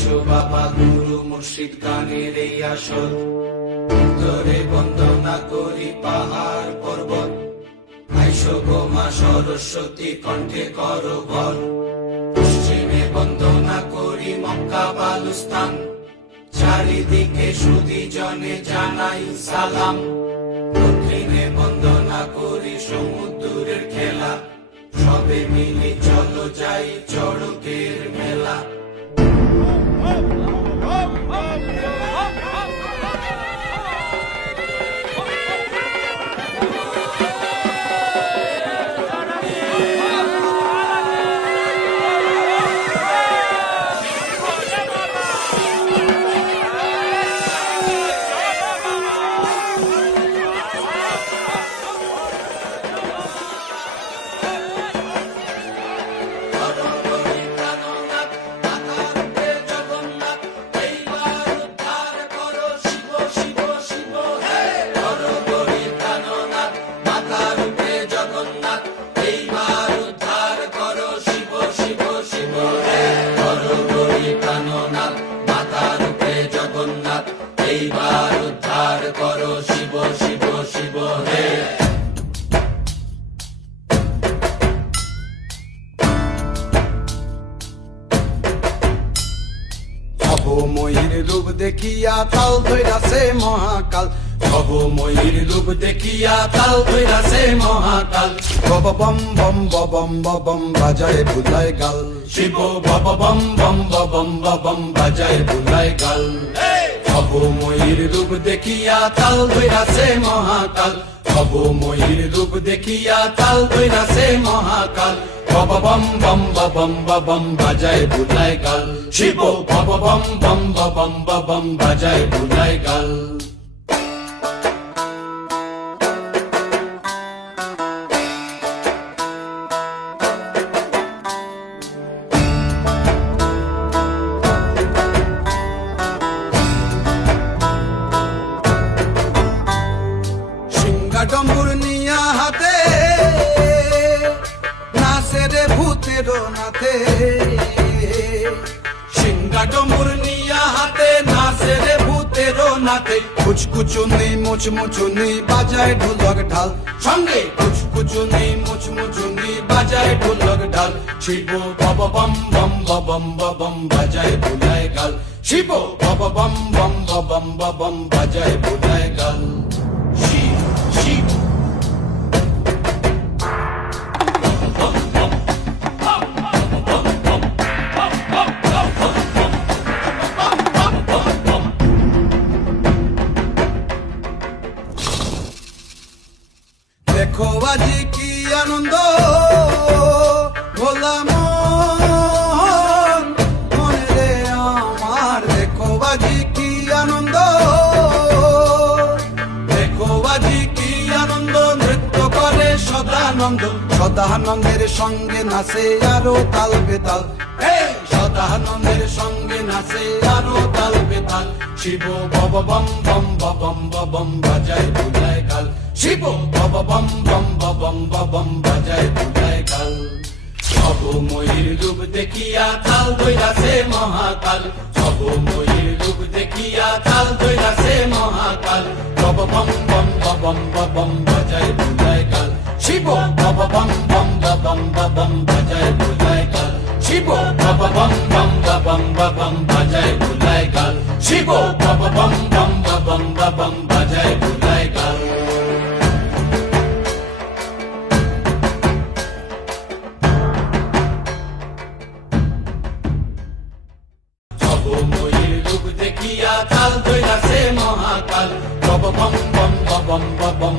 আইসো বাবা গুরু মুর্শিদ গানের এই আসর, উত্তরে বন্দনা করি পাহাড় পর্বত। আইসো গো মা সরস্বতী কণ্ঠে করো ভর, পশ্চিমে বন্দনা করি মক্কা বালুস্তান। চারিদিকে সুধী জনে জানাই সালাম, দক্ষিণে বন্দনা করি সমুদ্রের খেলা। সবে মিলি চলো যাই চড়কের মেলা। এইবার উদ্ধার করো শিব শিব শিব হে। ভবময়ীর রূপ দেখিয়া তাল ধৈরাছে মহাকাল, ভবময়ীর রূপ দেখিয়া তাল ধৈরাছে মহাকাল। বব বম বম বম বম বাজায় বুলায় গাল, শিব বব বম বম বম বম বাজায় বুলায় গাল। ভবময়ীর রূপ দেখিয়া তাল ধৈরাছে মহাকাল, ভবময়ীর রূপ দেখিয়া তাল ধৈরাছে মহাকাল। বব বম বম বম বাজায় বুলায় গাল, শিব বব বম বম বম বাজায় বুলায় গাল। ডম্বুর নিয়া হাতে নাচে রে ভূতের নাথে, সিংহা ডম্বুর নিয়া হাতে নাচে রে ভূতের নাথে। কুচকুচুনি মুচমুচুনি বাজায় ঢোলক ঢাল, সঙ্গে কুচকুচুনি মুচমুচুনি বাজায় ঢোলক ঢাল। শিব বব বম বম বম বাজায় বুলায় গাল, শিব বব বম বম বম বাজায় বুলায় গাল। দেখো আজি কি আনন্দ ভোলা মন মনে রে আমার, দেখো আজি কি আনন্দ, দেখো আজি কি আনন্দ। নৃত্য করে সদানন্দ, সদানন্দের সঙ্গে নাচে আরো তাল বেতাল, সদানন্দের সঙ্গে নাচে আরো তাল বেতাল। শিব বব বম বম বাজায় বুলায় গাল, শিব বব বম বম বাজায় বুলায় গাল। ভবময়ীর রূপ দেখিয়া তাল ধৈরাছে মহাকাল, ভবময়ীর রূপ দেখিয়া তাল ধৈরাছে মহাকাল। বব বম বম বাজায় বুলায় গাল, শিব বব বম বম বাজায় বুলায় গাল, শিব বব বম বম বাজায় বুলায় গাল, শিব বব বম বম বাজায় বুলায় গাল। ভবময়ীর রূপ দেখিয়া তাল ধৈরাছে মহাকাল, বব বম বম